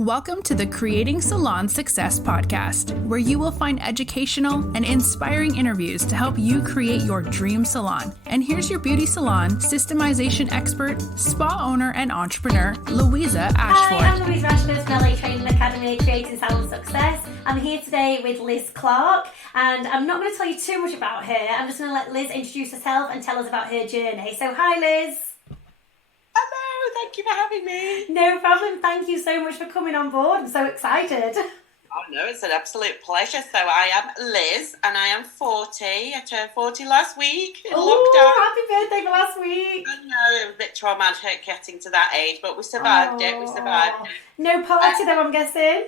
Welcome to the Creating Salon Success podcast, where you will find educational and inspiring interviews to help you create your dream salon. And here's your beauty salon systemization expert, spa owner, and entrepreneur, Louisa Ashford. Hi, I'm Louisa Ashford from LA Training Academy, Creating Salon Success. I'm here today with Liz Clarke, and I'm not going to tell you too much about her. I'm just going to let Liz introduce herself and tell us about her journey. So hi, Liz. Hello, thank you for having me. No problem. Thank you so much for coming on board. I'm so excited. Oh no, it's an absolute pleasure. So I am Liz and I am 40. I turned 40 last week in lockdown. Happy birthday for last week. I know, it was a bit traumatic getting to that age, but we survived it. We survived it. No party though, I'm guessing.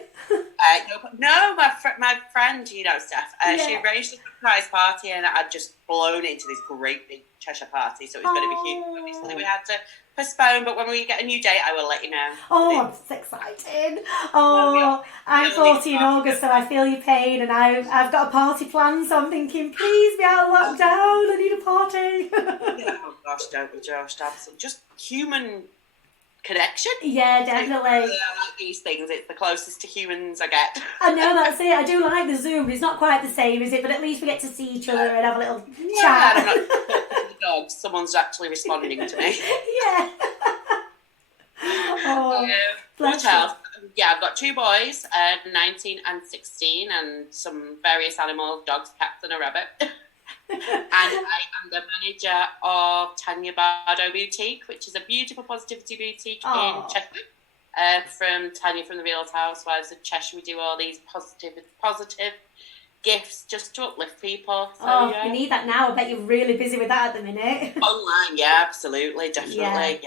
No, my friend, you know, Steph, she arranged a surprise party and I'd just blown into this great big Cheshire party, so it was going to be huge. Obviously, we had to postpone, but when we get a new date, I will let you know. Oh, I'm so excited. Oh, I'm 40 in August, so I feel your pain, and I've got a party planned, so I'm thinking, please be out of lockdown, I need a party. Oh gosh, don't we just absolutely just human connection. Yeah, definitely. I like these things. It's the closest to humans I get. I know, that's it. I do like the Zoom, but it's not quite the same, is it? But at least we get to see each other and have a little chat. I'm not the dogs. Someone's actually responding to me. Yeah. Oh, what else? Yeah, I've got two boys, 19 and 16, and some various animals, dogs, cats, and a rabbit. And I am the manager of Tanya Bardsley Boutique, which is a beautiful positivity boutique in Cheshire. From Tanya from the Real Housewives of Cheshire, we do all these positive gifts just to uplift people. So, we need that now. I bet you're really busy with that at the minute. Online, yeah, absolutely, definitely,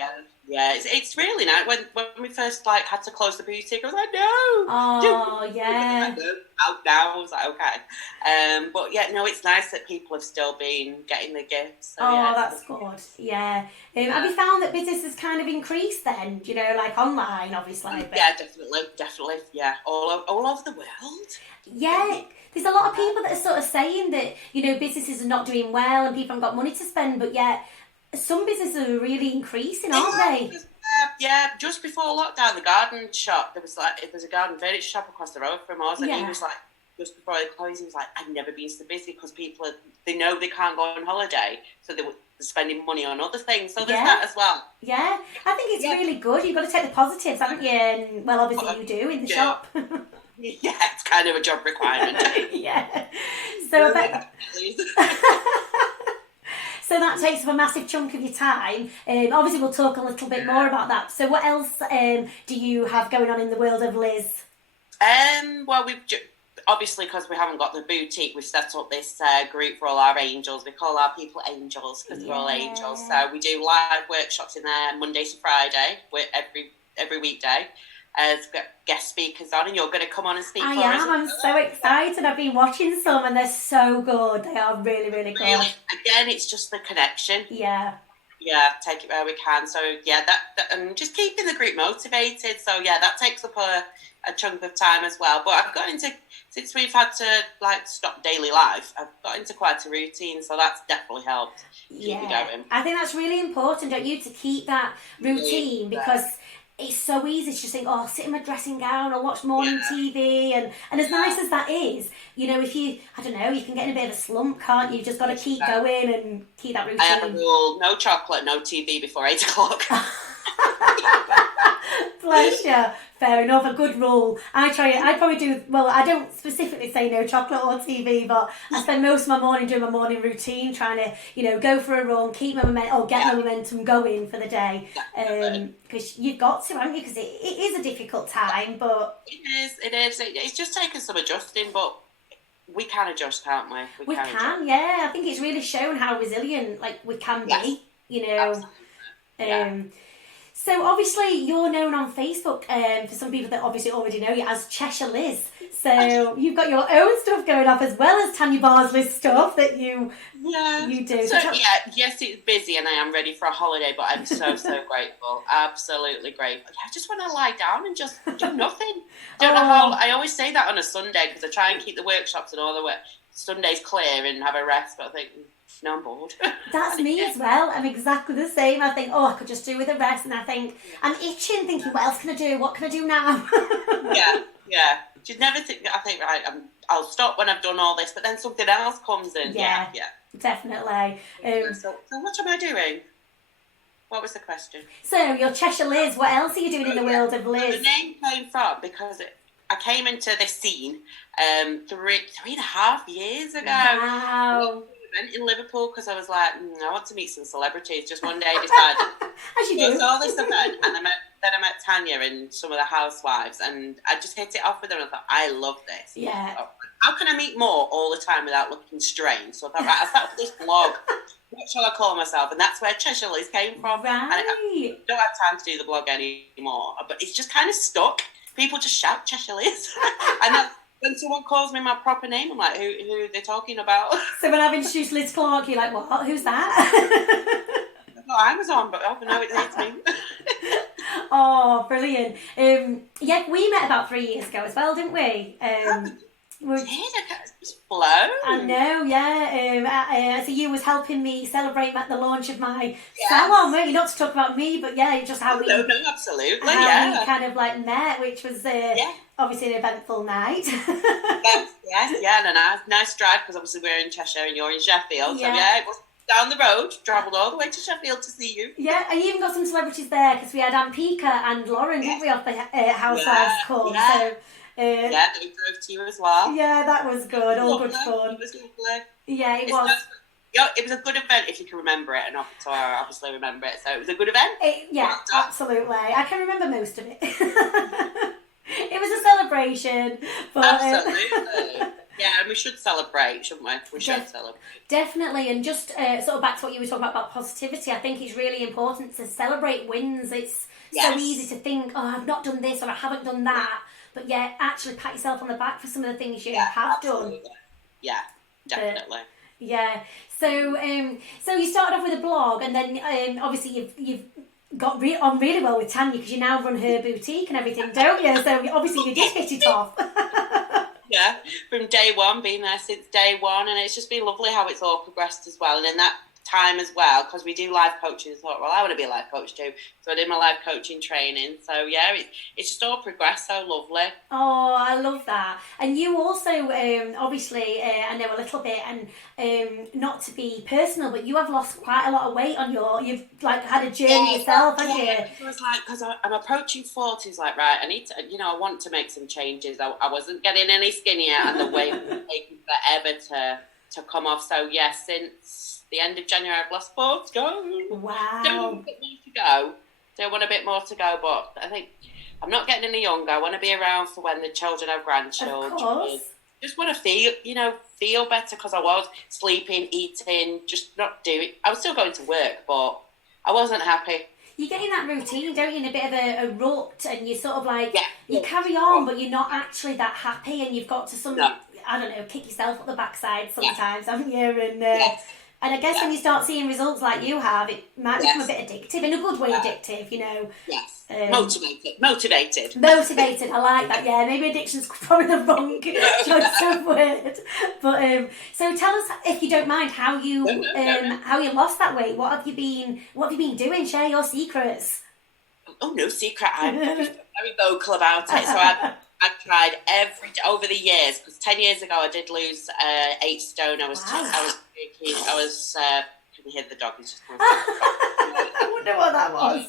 yeah. It's really nice. When we first had to close the boutique, I was like, no. Oh, yeah. Out now, I was like, okay. But yeah, no, it's nice that people have still been getting the gifts. So, that's good. Yeah. Have you found that business has kind of increased then? You know, like online, obviously. But... Yeah, definitely. Yeah, all over the world. Yeah. There's a lot of people that are sort of saying that, you know, businesses are not doing well and people haven't got money to spend, but yet some businesses are really increasing, aren't they? Yeah, just before lockdown, the garden shop, there's a garden furniture shop across the road from us, and he was like, just before it closed, he was like, I've never been so busy because people, they know they can't go on holiday, so they're spending money on other things, so there's that as well. Yeah, I think it's really good. You've got to take the positives, haven't you? And, well, obviously you do in the shop. Yeah, it's kind of a job requirement. Yeah. So So that takes up a massive chunk of your time. Obviously, we'll talk a little bit more about that. So what else do you have going on in the world of Liz? Well, we've obviously, because we haven't got the boutique, we've set up this group for all our angels. We call our people angels because they're all angels. So we do live workshops in there Monday to Friday, every weekday. We've got guest speakers on, and you're going to come on and speak for us. I'm so excited. I've been watching some, and they're so good. They are really, really good. Really, again, it's just the connection. Yeah, take it where we can. So, that and just keeping the group motivated. So, that takes up a chunk of time as well. But I've got into, since we've had to, stop daily life, I've got into quite a routine, so that's definitely helped keep me going. I think that's really important, don't you, to keep that routine, because... It's so easy to just think, I'll sit in my dressing gown, I'll watch morning TV, and as nice as that is, you know, if you, I don't know, you can get in a bit of a slump, can't you? You've just got to keep going and keep that routine. I have a rule, no chocolate, no TV before 8 o'clock. Bless you. Fair enough, a good rule. I probably do, well, I don't specifically say no chocolate or TV, but I spend most of my morning doing my morning routine, trying to, you know, go for a run, keep my get my momentum going for the day. Because you've got to, haven't you? Because it is a difficult time, but... It is. It's just taken some adjusting, but we can adjust, can't we? We can, yeah. I think it's really shown how resilient, we can be, you know. Absolutely. So obviously you're known on Facebook for some people that obviously already know you as Cheshire Liz. So you've got your own stuff going up as well as Tanya Bardsley's stuff that you do. So yes, it's busy and I am ready for a holiday, but I'm so grateful, absolutely grateful. I just want to lie down and just do nothing. Don't know how. I always say that on a Sunday because I try and keep the workshops and all the Sundays clear and have a rest. But I think now I'm bored. That's me as well. I'm exactly the same. I think, I could just do with the rest, and I think I'm itching, thinking, what else can I do? What can I do now? yeah. You'd never think. I think right. I'll stop when I've done all this, but then something else comes in. Yeah. Definitely. So what am I doing? What was the question? So you're Cheshire Liz. What else are you doing in the world of Liz? So the name came from because I came into this scene 3.5 years ago. Wow. In Liverpool because I was like, I want to meet some celebrities. Just one day I decided. As you do. So all this event, and I met Tanya and some of the housewives, and I just hit it off with them. And I thought, I love this. Yeah. So, how can I meet more all the time without looking strange? So I thought, right, I started this blog. What shall I call myself? And that's where Cheshire Liz came from. Right. And I don't have time to do the blog anymore, but it's just kind of stuck. People just shout Cheshire Liz, and when someone calls me my proper name, I'm like, who are they talking about? So when I've introduced Liz Clarke, you're like, what? Who's that? Not Amazon, but no, it's me. Oh, brilliant. Yeah, we met about 3 years ago as well, didn't we? It's flown. I know, yeah. So you was helping me celebrate the launch of my salon, weren't you? Not to talk about me, but just how we... No, absolutely, we kind of met, which was obviously an eventful night. yes, and a nice drive, because obviously we're in Cheshire and you're in Sheffield, so it was down the road, travelled all the way to Sheffield to see you. Yeah, and you even got some celebrities there, because we had Pika and Lauren, didn't we, off the Housewives call, so... they drove to you as well. Yeah, that was good. All good fun. It was lovely. Yeah, it was. It was a good event if you can remember it, and so I obviously remember it. So it was a good event. Absolutely. I can remember most of it. It was a celebration. But, absolutely. Yeah, and we should celebrate, shouldn't we? We should celebrate. Definitely, and just sort of back to what you were talking about positivity, I think it's really important to celebrate wins. It's so easy to think, I've not done this or I haven't done that. But actually pat yourself on the back for some of the things you have done. Yeah, definitely. So you started off with a blog, and then obviously you've got on really well with Tanya, because you now run her boutique and everything, don't you? So obviously you did hit it off. Yeah, from day one, been there since day one, and it's just been lovely how it's all progressed as well. And in that time as well, because we do life coaching, I thought, well, I want to be a life coach too, so I did my life coaching training. So it's just all progressed so lovely. Oh, I love that. And you also obviously I know a little bit, and not to be personal, but you have lost quite a lot of weight you've had a journey yourself, haven't you? It was because I'm approaching 40s, right, I need to, I want to make some changes. I wasn't getting any skinnier, and the weight was taking forever to come off. So since the end of January, I've lost 4 stone. Wow. Don't want a bit more to go. But I think I'm not getting any younger. I want to be around for when the children have grandchildren. Of course. Just want to feel better, because I was sleeping, eating, just not doing. I was still going to work, but I wasn't happy. You get in that routine, don't you, in a bit of a rut, and you sort of you carry on, but you're not actually that happy, and you've got to I don't know, kick yourself up the backside sometimes, haven't you? And and I guess when you start seeing results like you have, it might become a bit addictive, in a good way addictive, Yes. Motivated. Motivated, I like that, maybe addiction's probably the wrong choice of word. But, so tell us, if you don't mind, how you lost that weight. What have you been doing? Share your secrets. Oh, no secret. I'm very vocal about it. So I've tried over the years, because 10 years ago I did lose 8 stone. I was can you hear the dog? He's just I wonder what that was.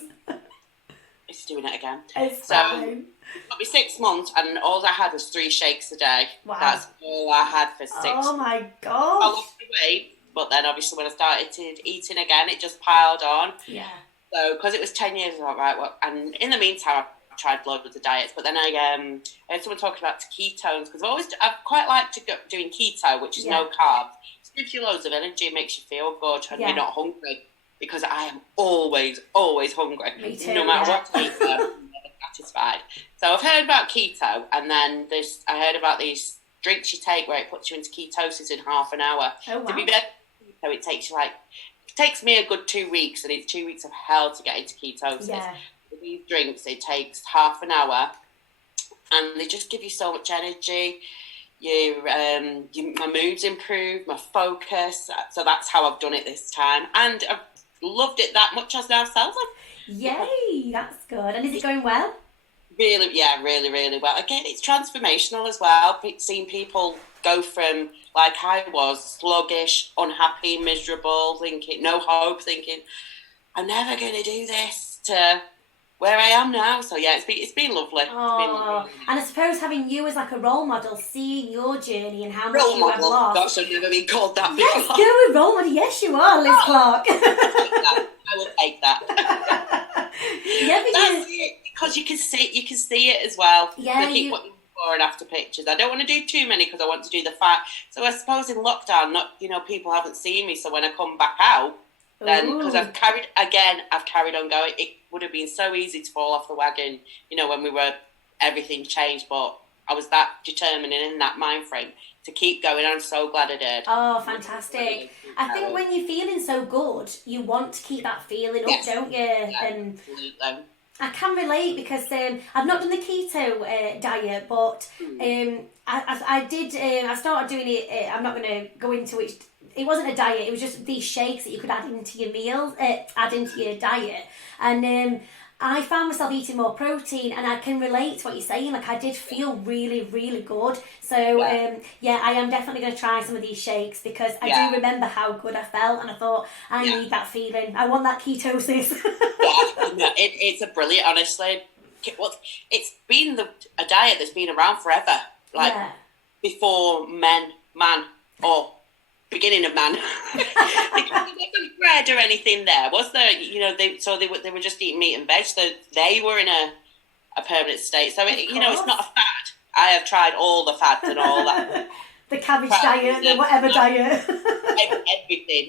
He's doing it again. It's so it took me 6 months, and all I had was 3 shakes a day. Wow. That's all I had for 6 months. Oh my god. I lost the weight, but then obviously when I started eating again, it just piled on. Yeah. So because it was 10 years, I thought, right, well, and in the meantime, I tried loads of diets, but then I heard someone talking about ketones, because I've quite liked to go doing keto, which is no carbs. It gives you loads of energy, makes you feel good, and you're not hungry, because I am always hungry. Me too, no matter what I eat, I'm never satisfied. So I've heard about keto, and then I heard about these drinks you take where it puts you into ketosis in half an hour. Oh, wow. To be better, so it takes me a good 2 weeks, and it's 2 weeks of hell to get into ketosis. Yeah. With these drinks, it takes half an hour, and they just give you so much energy. my mood's improved, my focus. So that's how I've done it this time, and I've loved it that much as now sells them. Yay, that's good. And is it going well? Really, yeah, really, really well. Again, it's transformational as well. Seeing people go from, like I was, sluggish, unhappy, miserable, thinking, no hope, thinking, I'm never going to do this, to where I am now. So yeah, it's been lovely. Oh, It's been lovely. And I suppose having you as like a role model, seeing your journey and how much Role you have model. lost. Gosh, I've never been called that Yes, before. go with role model. Yes, you are, Liz Clarke. I will take that. Yeah, but That's it, because you can see it as well. Yeah, They keep putting before and after pictures. I don't want to do too many because I want to do the fact. So I suppose in lockdown, people haven't seen me. So when I come back out, then because I've carried on going. It would have been so easy to fall off the wagon, when everything changed. But I was that determined and in that mind frame to keep going. I'm so glad I did. Oh, fantastic. I think when you're feeling so good, you want to keep that feeling up, don't you? Yeah, and absolutely. I can relate because I've not done the keto diet, but I started doing it. I'm not going to go into it. It wasn't a diet. It was just these shakes that you could add into your meals, add into your diet. And I found myself eating more protein, and I can relate to what you're saying. Like, I did feel really, really good. So, I am definitely going to try some of these shakes because I do remember how good I felt, and I thought, I need that feeling. I want that ketosis. It's a brilliant, honestly. It's been a diet that's been around forever. Like, before man, or beginning of man. There wasn't bread or anything there, was there? They were just eating meat and veg, so they were in a permanent state. So it's not a fad. I have tried all the fads and all that. The cabbage diet, the whatever diet.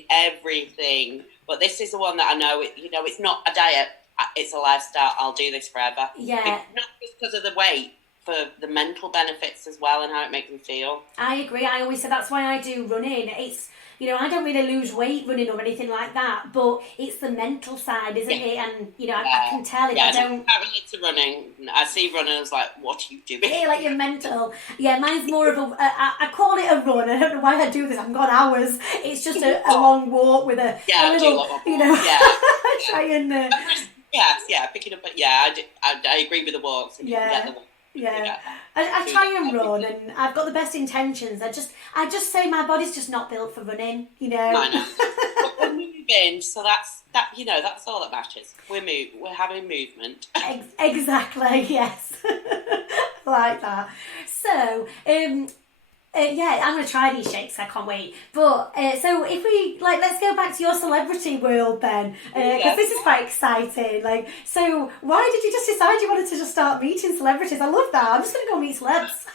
everything. But this is the one that I know. It's not a diet. It's a lifestyle. I'll do this forever. Yeah. It's not just because of the weight, for the mental benefits as well and how it makes me feel. I agree. I always say that's why I do running. It's, I don't really lose weight running or anything like that, but it's the mental side, isn't it? And, I can tell if I don't... I relate to running. I see runners like, what are you doing? Yeah, like you're mental. Yeah, mine's more of I call it a run. I don't know why I do this. I've got hours. It's just a long walk with a little, try and... picking up. I agree with the walks. Yeah, I try and run, and I've got the best intentions. I just say my body's just not built for running, I know. But we're moving, so that's all that matters. We're having movement. Exactly. Yes, like that. So, I'm going to try these shakes. I can't wait. But so if we let's go back to your celebrity world then, because this is quite exciting. So why did you just decide you wanted to just start meeting celebrities? I love that. I'm just going to go meet celebs.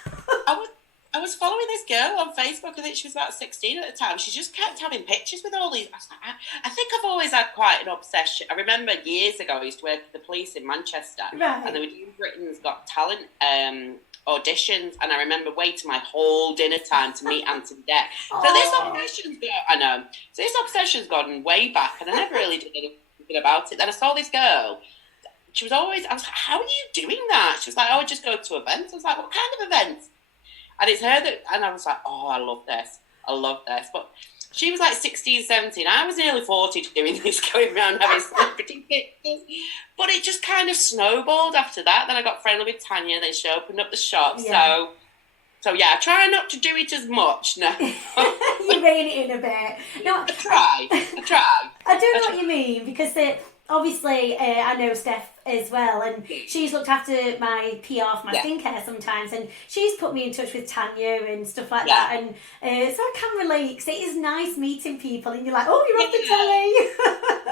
I was following this girl on Facebook. I think she was about 16 at the time. She just kept having pictures with all these. I was like, I think I've always had quite an obsession. I remember years ago I used to work at the police in Manchester, right. And they were doing Britain's Got Talent auditions, and I remember waiting my whole dinner time to meet Anthony Deck. So this obsession's gone way back, and I never really did anything about it. Then I saw this girl. I was like, how are you doing that? She was like, I just go to events. I was like, what kind of events? And it's her and I was like, oh, I love this. But she was like 16, 17. I was nearly 40 doing this, going around having celebrity pictures. But it just kind of snowballed after that. Then I got friendly with Tanya, then she opened up the shop. Yeah. So I try not to do it as much now. You rein it in a bit. No, I try. I do know what you mean, because obviously I know Steph as well, and she's looked after my PR for my skincare sometimes, and she's put me in touch with Tanya and stuff like that, and so I can relate, because it is nice meeting people and you're like, oh, you're off the telly.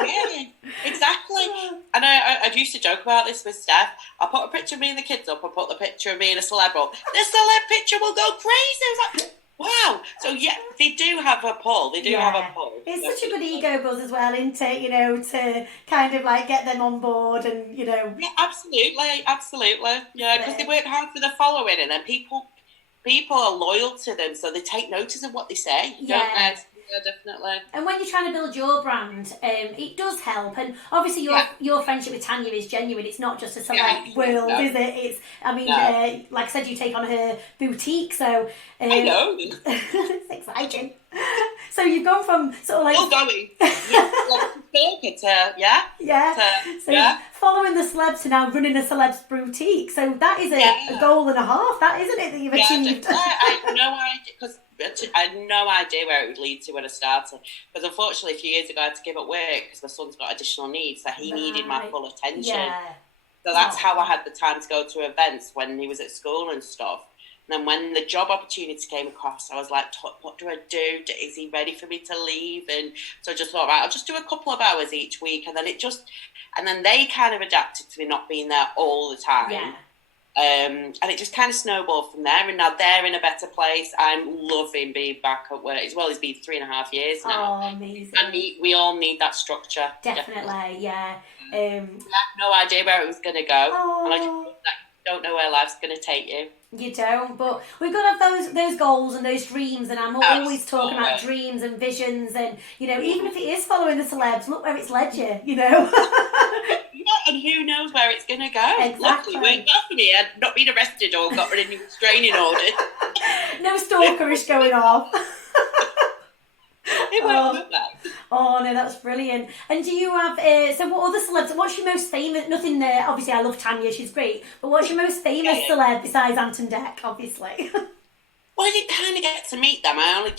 Yeah, exactly. And I used to joke about this with Steph. I'll put a picture of me and the kids up, I'll put the picture of me and a celeb up. The celeb picture will go crazy. I was like, wow. So they do have a pull. It's such a good ego buzz as well, isn't it? To kind of get them on board, and Yeah, absolutely. Yeah, because they work hard for the following, and then people are loyal to them, so they take notice of what they say. Yeah. Don't they? Yeah, definitely. And when you're trying to build your brand, it does help. And obviously, your friendship with Tanya is genuine. It's not just a celeb world, is it? It's, I mean, like I said, you take on her boutique, so I know. it's exciting. So you've gone from sort of like still going, following the celebs to now running a celeb's boutique. So that is a goal and a half. That isn't it that you've achieved? I had no idea, because I had no idea where it would lead to when I started. Because unfortunately, a few years ago, I had to give up work because my son's got additional needs, so he needed my full attention. Yeah. So that's how I had the time to go to events when he was at school and stuff. And then when the job opportunity came across, I was like, what do I do? Is he ready for me to leave? And so I just thought, right, I'll just do a couple of hours each week. And then they kind of adapted to me not being there all the time. Yeah. And it just kind of snowballed from there. And now they're in a better place. I'm loving being back at work as well. It's been 3.5 years now. Oh, amazing. And we all need that structure. Definitely, yeah. I had no idea where it was going to go. Oh. And I just don't know where life's going to take you. You don't, but we've got to have those goals and those dreams, and I'm always talking about dreams and visions, and even if it is following the celebs, look where it's led you, and who knows where it's going to go. Exactly. Luckily, we're not for me. I've not been arrested or got any restraining orders. No stalkerish going off. It won't look like. Oh no, that's brilliant. And do you have so what other celebs? What's your most famous? Nothing. Obviously, I love Tanya. She's great. But what's your most famous celeb besides Anton Deck? Obviously. Well, I didn't kind of get to meet them. I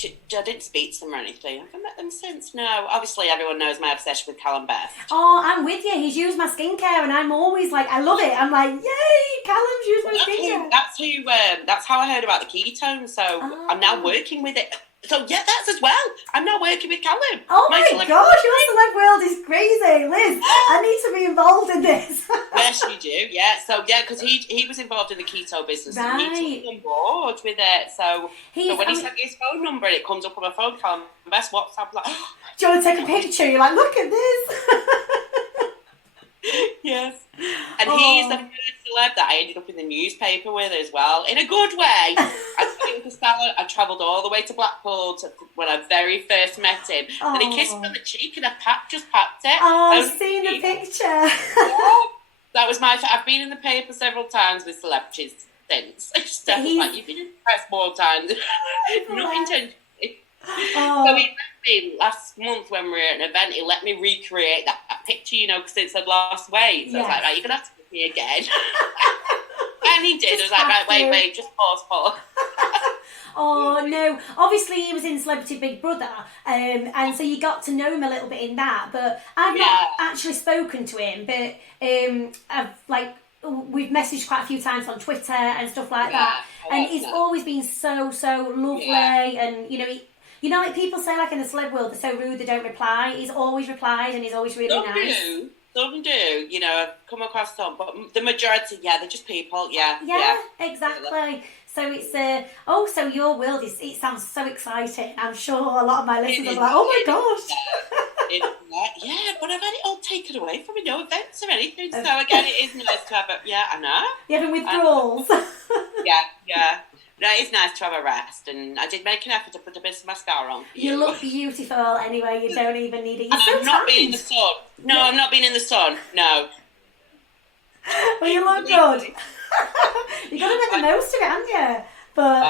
didn't speak to them or anything. Have I met them since? No. Obviously, everyone knows my obsession with Callum Best. Oh, I'm with you. He's used my skincare, and I'm always like, I love it. I'm like, yay, Callum's used my skincare. That's how I heard about the ketones. So I'm now working with it. So that's as well. I'm now working with Callum. Oh my gosh, your celeb world is crazy, Liz. I need to be involved in this. Yes, you do. Yeah. So because he was involved in the keto business, right. And he took me on board with it. So when he sent me his phone number and it comes up on my phone, Callum Best WhatsApp, I'm like, do you want to take a picture? You're like, look at this. Yes. And he's the first celeb that I ended up in the newspaper with as well, in a good way. I travelled all the way to Blackpool when I very first met him. And he kissed me on the cheek and I just packed it. Oh, I've seen the picture. Yeah. That was I've been in the paper several times with celebrities since. Like, you've been in the press more times. Not intentionally. So he let me last month when we were at an event, he let me recreate that picture, because since I'd lost weight. So I was like, right, you're going to have to give me again. And he did. I was like, right, wait, just pause. Oh, no. Obviously, he was in Celebrity Big Brother, and so you got to know him a little bit in that. But I've not actually spoken to him, but we've messaged quite a few times on Twitter and stuff like that. And he's always been so lovely. Yeah. And, like people say, like in the celeb world, they're so rude they don't reply. He's always replied and he's always really nice. Some do, I've come across some, but the majority, they're just people, Yeah, exactly. So it's, so your world it sounds so exciting. I'm sure a lot of my listeners are like, oh my gosh. But I've had it all taken away from me, no events or anything. So again, it is nice to have I know. You're having withdrawals. Yeah. No, it's nice to have a rest, and I did make an effort to put a bit of mascara on. You look beautiful anyway, you don't even need it. You're so I'm not being in the sun. No, I'm not being in the sun, no. Well, you look good. You've got to make the most of it, haven't you? But,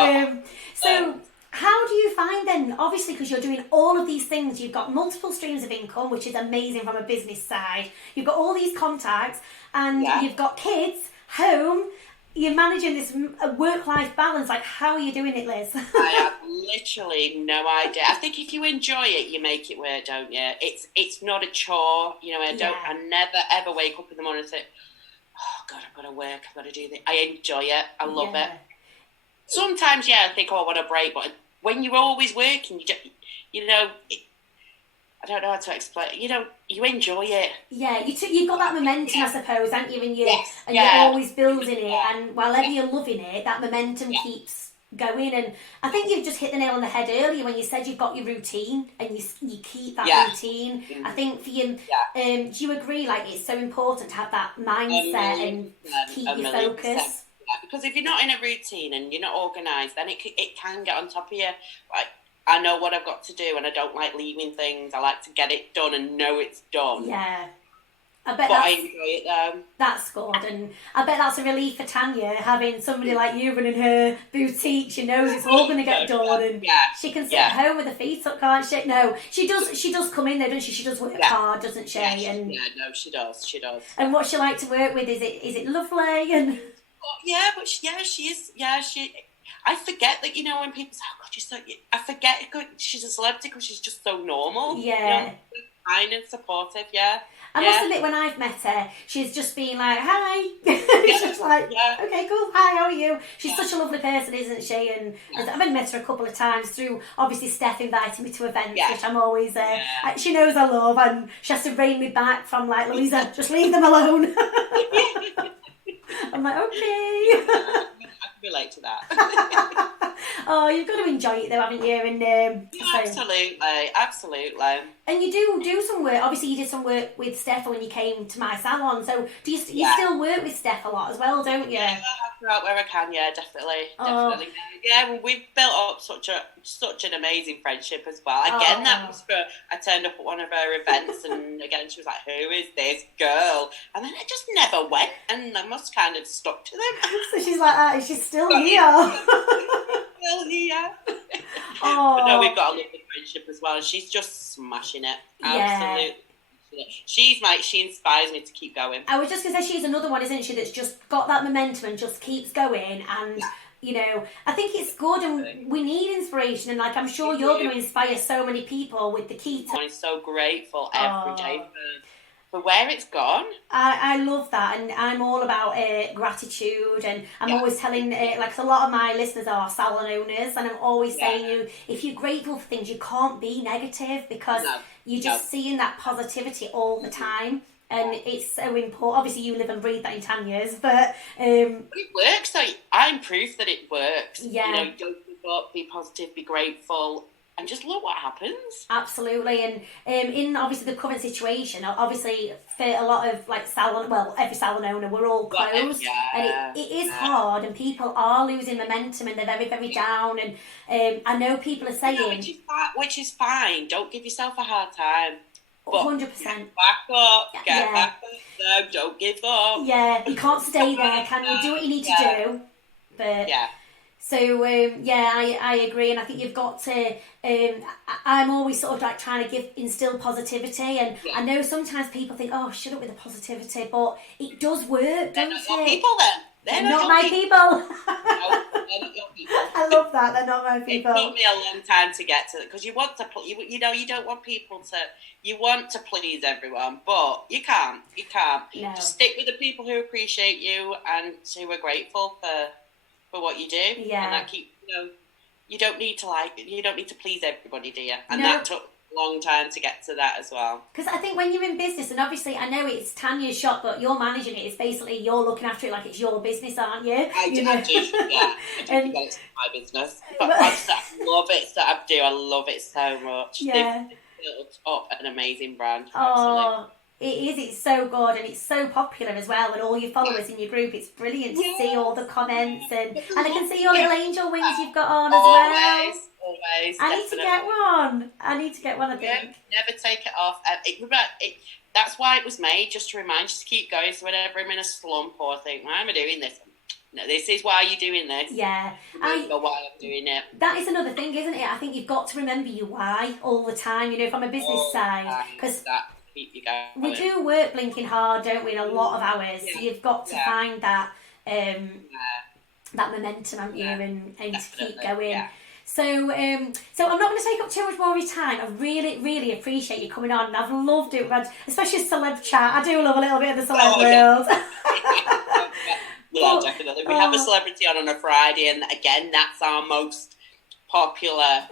how do you find then, obviously because you're doing all of these things, you've got multiple streams of income, which is amazing from a business side. You've got all these contacts, and you've got kids, home, you're managing this work-life balance. Like, how are you doing it, Liz? I have literally no idea. I think if you enjoy it, you make it work, don't you? It's not a chore. I never ever wake up in the morning and say, oh God, I've got to work, I've got to do this. I enjoy it. I love it. Sometimes, I think, I want a break, but when you're always working, I don't know how to explain. You enjoy it. Yeah, you've got that momentum, I suppose, haven't you? And you're always building it, and while you're loving it, that momentum keeps going. And I think you've just hit the nail on the head earlier when you said you've got your routine and you keep that routine. Mm-hmm. I think for you, do you agree? Like, it's so important to have that mindset and keep your focus. Because if you're not in a routine and you're not organised, then it can get on top of you. Like, I know what I've got to do, and I don't like leaving things. I like to get it done and know it's done. Yeah. I bet I enjoy it though. That's good, and I bet that's a relief for Tanya, having somebody like you running her boutique. She knows it's all going to get done, and she can sit at home with her feet up, can't she? No, she does. She does come in there, doesn't she? She does work hard, doesn't she? Yeah, she does. She does. And what's she like to work with? Is it lovely? And she is. Yeah, she. I forget that, you know, when people say, "Oh God, she's so," I forget she's a celebrity because she's just so normal. Yeah. You know, kind and supportive. Yeah. I must admit, when I've met her, she's just been like, "Hi." She's just like, "Okay, cool. Hi, how are you?" She's such a lovely person, isn't she? And I've only met her a couple of times through, obviously, Steph inviting me to events, which I'm always, she knows I love, and she has to rein me back from like, "Louisa, just leave them alone." I'm like, okay. I can relate to that. Oh, you've got to enjoy it though, haven't you? And absolutely. And you do some work. Obviously, you did some work with Steph when you came to my salon. So do you still work with Steph a lot as well, don't you? Yeah, I go out where I can. Yeah, definitely. Yeah, well, we've built up such an amazing friendship as well. Again, that was for, I turned up at one of her events, and again she was like, "Who is this girl?" And then I just never went, and I must kind of stuck to them. So she's like, "Ah, she's still here." Still here. Oh. But no, we've got a lovely friendship as well, and she's just smashing it. Absolutely. She inspires me to keep going. I was just going to say, she's another one, isn't she, that's just got that momentum and just keeps going. And, you know, I think it's good, and we need inspiration. And, like, I'm sure you're going to inspire so many people with the keto. I'm so grateful every day for where it's gone. I love that, and I'm all about gratitude, and I'm always telling, like, a lot of my listeners are salon owners, and I'm always saying, if you're grateful for things, you can't be negative, because you're just seeing that positivity all the time, and it's so important. Obviously, you live and breathe that in Tanya's, but it works. I'm proof that it works. Yeah. You know, don't give up, be positive, be grateful, and just look what happens. Absolutely. And in obviously the current situation, obviously for a lot of like every salon owner, we're all closed, and it is hard, and people are losing momentum, and they're very, very down. And I know people are saying, which is fine. Don't give yourself a hard time. 100%. Back up. Get back up. No, don't give up. Yeah, you can't stay there, can you? Do what you need to do. But so, I agree, and I think you've got to, I'm always sort of like trying to instill positivity, and I know sometimes people think, "Oh, shut up with the positivity," but it does work, don't it? People then. They're not my people. No, they're not your people. I love that, they're not my people. It took me a long time to get to it, because you want to, you don't want people to, you want to please everyone, but you can't. No. Just stick with the people who appreciate you and who are grateful for what you do. Yeah. And that you don't need to please everybody, do you? And that took a long time to get to that as well. Because I think when you're in business, and obviously I know it's Tanya's shop, but you're managing it, it's basically you're looking after it like it's your business, aren't you? I do, yeah. It's my business. But I love it, I love it so much. Yeah. They've built up an amazing brand. Oh, it is. It's so good, and it's so popular as well. And all your followers in your group, it's brilliant to see all the comments, and I can see your little angel wings you've got on as well. Always. I need to get one. I think. Never take it off. That's why it was made, just to remind you to keep going. So whenever I'm in a slump or think, "Why am I doing this?" No, this is why you're doing this. Yeah. Remember why I'm doing it. That is another thing, isn't it? I think you've got to remember your why all the time. You know, from a business side, because keep you going. We do work blinking hard, don't we? In a lot of hours, so you've got to find that that momentum, haven't you, and to keep going. Yeah. So I'm not going to take up too much more of your time. I really, really appreciate you coming on, and I've loved it, especially celeb chat. I do love a little bit of the celeb world. Yeah, definitely. We have a celebrity on a Friday, and again, that's our most popular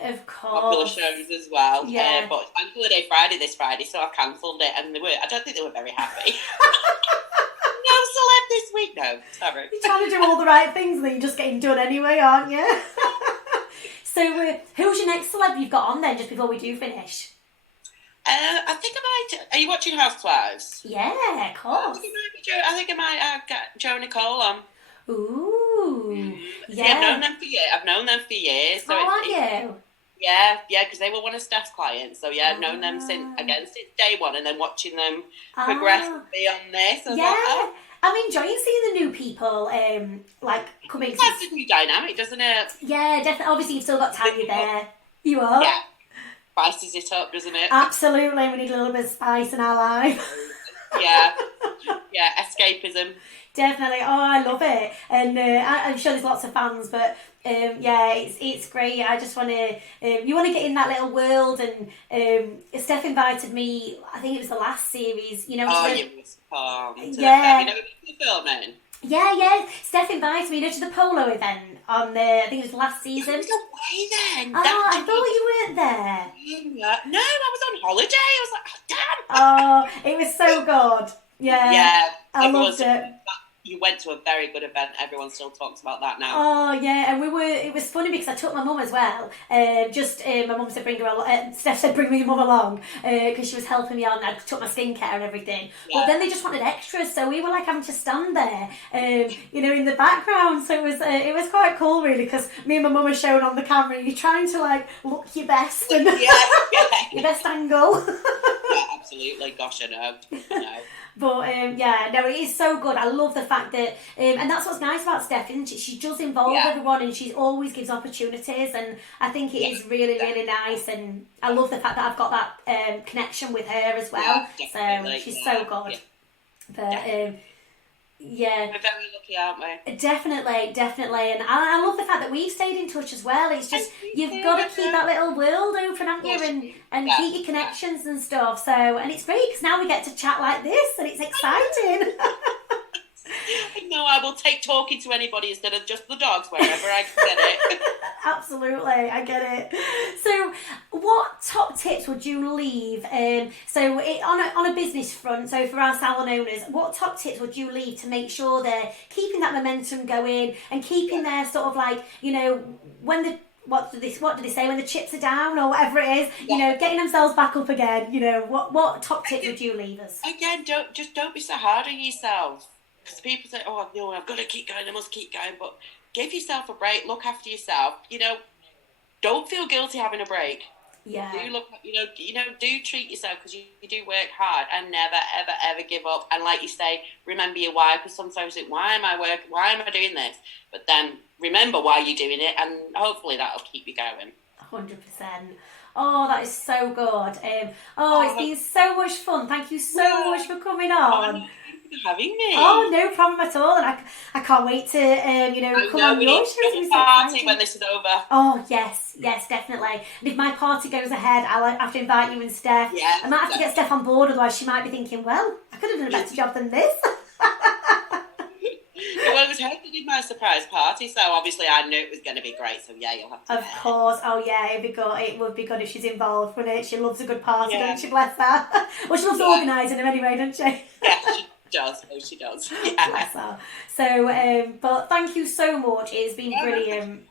shows as well. Yeah. But I'm holiday Friday this Friday, so I cancelled it, and I don't think they were very happy. No celeb this week. No, sorry. You're trying to do all the right things, and you're just getting done anyway, aren't you? So, who's your next celeb you've got on then, just before we do finish? I think I might. Are you watching Housewives? Yeah, of course. I think I might get Joe Nicole on. Ooh, yeah. See, I've known them for years. So How are you? Yeah, because they were one of Steph's clients. So yeah, known them since day one, and then watching them progress and be on this. I was like, oh. I'm enjoying seeing the new people, like coming. It adds a new dynamic, doesn't it? Yeah, definitely. Obviously, you've still got Tanya there. You are. Yeah, spices it up, doesn't it? Absolutely, we need a little bit of spice in our life. Yeah, escapism. Definitely. Oh, I love it, and I'm sure there's lots of fans, but it's great. I just want to, you want to get in that little world, and Steph invited me. I think it was the last series. You know. You must come. Yeah. You know, the filming. Yeah. Steph invited me, to the polo event on I think it was last season. I was away then. Oh, I thought you weren't there. No, I was on holiday. I was like, oh, damn. Oh, it was so good. Yeah. I loved it. You went to a very good event. Everyone still talks about that now. Oh yeah, and it was funny because I took my mum as well. My mum said bring her along. Steph said bring your mum along because she was helping me on. I took my skincare and everything. Yeah. But then they just wanted extras, so we were like having to stand there, in the background. So it was quite cool really because me and my mum are showing on the camera. And you're trying to like look your best and your best angle. Yeah, absolutely. Gosh, I know. But it is so good. I love the fact that, and that's what's nice about Steph, isn't she? She does involve everyone, and she always gives opportunities, and I think it is really, really nice. And I love the fact that I've got that connection with her as well. So she's so good. But we're very lucky, aren't we? Definitely, and I love the fact that we've stayed in touch as well. It's just you've got to keep that little world open, haven't you, and keep your connections and stuff. So, and it's great because now we get to chat like this, and it's exciting. No, I will take talking to anybody instead of just the dogs wherever I can get it. Absolutely, I get it. So, what top tips would you leave? On a business front, so for our salon owners, what top tips would you leave to make sure they're keeping that momentum going and keeping their sort of like, when the what do they say when the chips are down or whatever it is, getting themselves back up again. What top tips would you leave us? Again, don't be so hard on yourself. Because people say, oh, no, I've got to keep going, I must keep going. But give yourself a break, look after yourself. Don't feel guilty having a break. Yeah. Do treat yourself because you do work hard and never, ever, ever give up. And like you say, remember your why, because sometimes you think, why am I working? Why am I doing this? But then remember why you're doing it, and hopefully that'll keep you going. 100%. Oh, that is so good. It's been so much fun. Thank you so much for coming on. Having me. Oh, no problem at all, and I can't wait to come on your show. Party when this is over. Oh yes, definitely. And if my party goes ahead, I'll have to invite you and Steph. Yeah, I might have to get Steph on board, otherwise she might be thinking, well, I could have done a better job than this. Well, it was her that did my surprise party, so obviously I knew it was going to be great. So yeah, you'll have to. Of course. Oh yeah, it'd be good. It would be good if she's involved, wouldn't it? She loves a good party, doesn't she? Bless her. Well, she loves organising them anyway, doesn't she? Yeah, she does. Yeah. Bless her. So, but thank you so much. It's been brilliant.